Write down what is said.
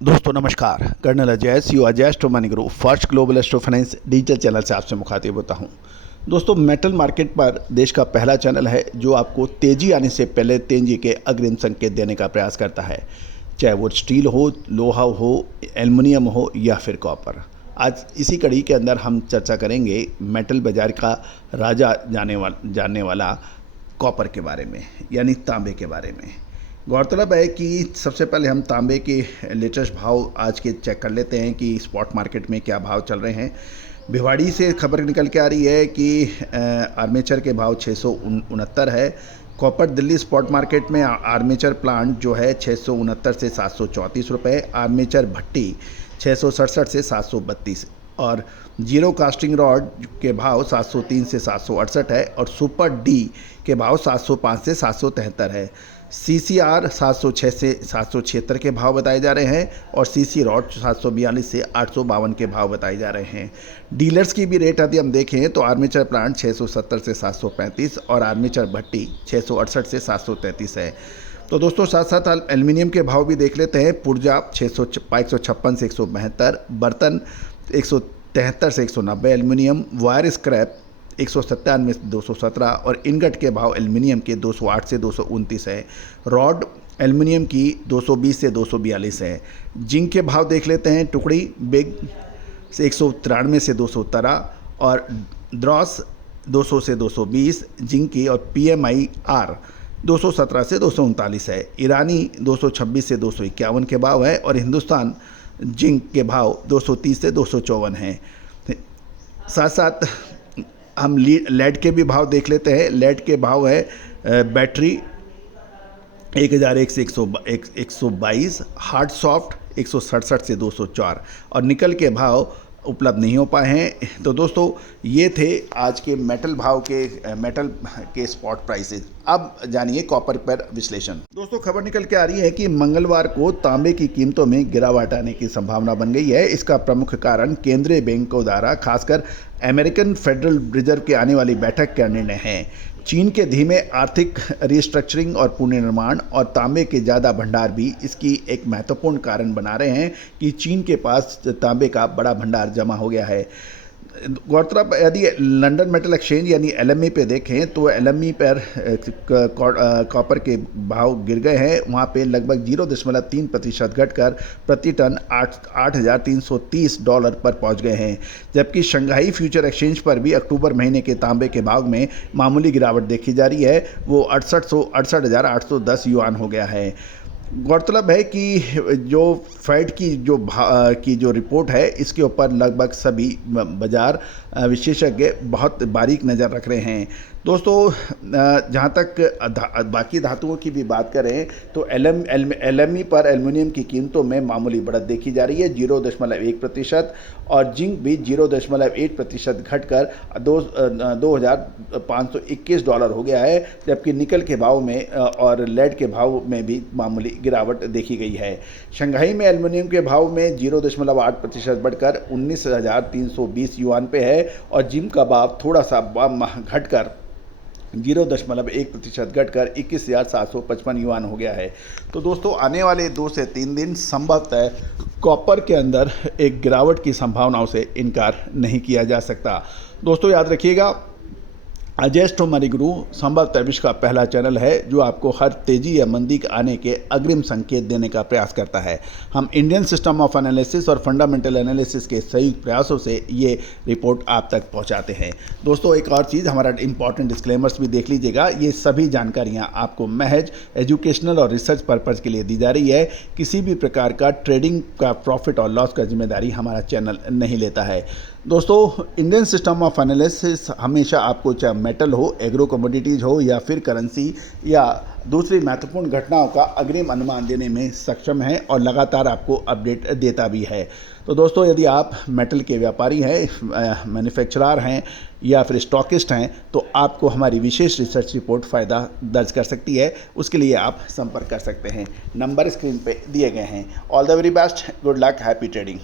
दोस्तों नमस्कार। Colonel Ajay CO Ajay astro money group first global astro finance digital channel से आपसे मुखातिब होता हूं। दोस्तों मेटल मार्केट पर देश का पहला चैनल है जो आपको तेजी आने से पहले तेजी के अग्रिम संकेत देने का प्रयास करता है, चाहे वो स्टील हो, लोहा हो, एल्युमिनियम हो या फिर कॉपर। आज इसी कड़ी के अंदर हम चर्चा करेंगे मेटल बाजार का राजा जानने वाला कॉपर के बारे में, यानी तांबे के बारे में। गौरतलब है कि सबसे पहले हम तांबे के लेटेस्ट भाव आज के चेक कर लेते हैं कि स्पॉट मार्केट में क्या भाव चल रहे हैं। भिवाड़ी से खबर निकल के आ रही है कि आर्मेचर के भाव 669 है। कॉपर दिल्ली स्पॉट मार्केट में आर्मेचर प्लांट जो है 669 से 734 रुपये, आर्मेचर भट्टी 667 से 732 और जीरो कास्टिंग रॉड के भाव 703 से 768 है और सुपर डी के भाव 705 से 773 है। CCR 706 से 776 के भाव बताए जा रहे हैं और CC रॉड 742 से 852 के भाव बताए जा रहे हैं। डीलर्स की भी रेट यदि हम देखें तो आर्मेचर प्लांट 670 से 735 और आर्मेचर भट्टी 668 से 733 है। तो दोस्तों साथ साथ एल्युमिनियम के भाव भी देख लेते हैं। पुर्जा 156 से 172, बर्तन 173 से 190, एल्युमिनियम वायर स्क्रैप 197 से 217 और इनगट के भाव एल्युमिनियम के 208 से 229 है। रॉड एल्युमिनियम की 220 से 242 है। जिंक के भाव देख लेते हैं। टुकड़ी बिग से 193 से 217 और द्रॉस 200 से 220 जिंक की और PMI R 217 से 239 है। ईरानी 226 से 251 के भाव है और हिंदुस्तान जिंक के भाव 230 से 254 हैं। साथ साथ हम लेड के भी भाव देख लेते हैं। लेड के भाव है बैटरी 1001 से 122, हार्ड सॉफ्ट 167 से 204 और निकल के भाव उपलब्ध नहीं हो पाए हैं। तो दोस्तों ये थे आज के मेटल के स्पॉट प्राइसेस। अब जानिए कॉपर पर विश्लेषण। दोस्तों खबर निकल के आ रही है कि मंगलवार को तांबे की कीमतों में गिरावट आने की संभावना बन गई है। इसका प्रमुख कारण केंद्रीय बैंकों द्वारा खासकर अमेरिकन फेडरल रिजर्व की आने वाली बैठक का निर्णय है। चीन के धीमे आर्थिक रिस्ट्रक्चरिंग और पुनर्निर्माण और तांबे के ज़्यादा भंडार भी इसकी एक महत्वपूर्ण कारण बना रहे हैं कि चीन के पास तांबे का बड़ा भंडार जमा हो गया है। गौरतलब यदि लंदन मेटल एक्सचेंज यानी LME पे देखें तो LME पर कॉपर के भाव गिर गए हैं। वहाँ पे लगभग 0.3% घटकर प्रति टन $8,330 पर पहुँच गए हैं। जबकि शंघाई फ्यूचर एक्सचेंज पर भी अक्टूबर महीने के तांबे के भाव में मामूली गिरावट देखी जा रही है। वो 68,810 युआन हो गया है। गौरतलब है कि जो फेड की जो रिपोर्ट है इसके ऊपर लगभग सभी बाजार विशेषज्ञ बहुत बारीक नज़र रख रहे हैं। दोस्तों जहाँ तक बाकी धातुओं की भी बात करें तो LME पर एल्युमिनियम की कीमतों में मामूली बढ़त देखी जा रही है 0.1% और जिंक भी 0.1% घटकर $2,521 हो गया है। जबकि निकल के भाव में और लेड के भाव में भी मामूली गिरावट देखी गई है। शंघाई में एल्युमिनियम के भाव में 0.8% बढ़कर 19,320 युआन पे है और जिंक का भाव थोड़ा सा घटकर 0.1% घटकर 21,755 युआन हो गया है। तो दोस्तों आने वाले 2 से 3 दिन संभवतः कॉपर के अंदर एक गिरावट की संभावनाओं से इनकार नहीं किया जा सकता। दोस्तों याद रखिएगा अजय एस्ट्रो मनी ग्रुप संभवतः विश्व का पहला चैनल है जो आपको हर तेजी या मंदी के आने के अग्रिम संकेत देने का प्रयास करता है। हम इंडियन सिस्टम ऑफ एनालिसिस और फंडामेंटल एनालिसिस के संयुक्त प्रयासों से ये रिपोर्ट आप तक पहुंचाते हैं। दोस्तों एक और चीज़, हमारा इंपॉर्टेंट डिस्क्लेमर्स भी देख लीजिएगा। ये सभी जानकारियाँ आपको महज एजुकेशनल और रिसर्च पर्पज़ के लिए दी जा रही है। किसी भी प्रकार का ट्रेडिंग का प्रॉफिट और लॉस का जिम्मेदारी हमारा चैनल नहीं लेता है। दोस्तों इंडियन सिस्टम ऑफ एनालिसिस हमेशा आपको चाहे मेटल हो, एग्रो कमोडिटीज़ हो या फिर करेंसी या दूसरी महत्वपूर्ण घटनाओं का अग्रिम अनुमान देने में सक्षम है और लगातार आपको अपडेट देता भी है। तो दोस्तों यदि आप मेटल के व्यापारी हैं, मैन्युफैक्चरर हैं या फिर स्टॉकिस्ट हैं तो आपको हमारी विशेष रिसर्च रिपोर्ट फ़ायदा दर्ज कर सकती है। उसके लिए आप संपर्क कर सकते हैं। नंबर स्क्रीन पे दिए गए हैं। All the very best, good luck, happy trading.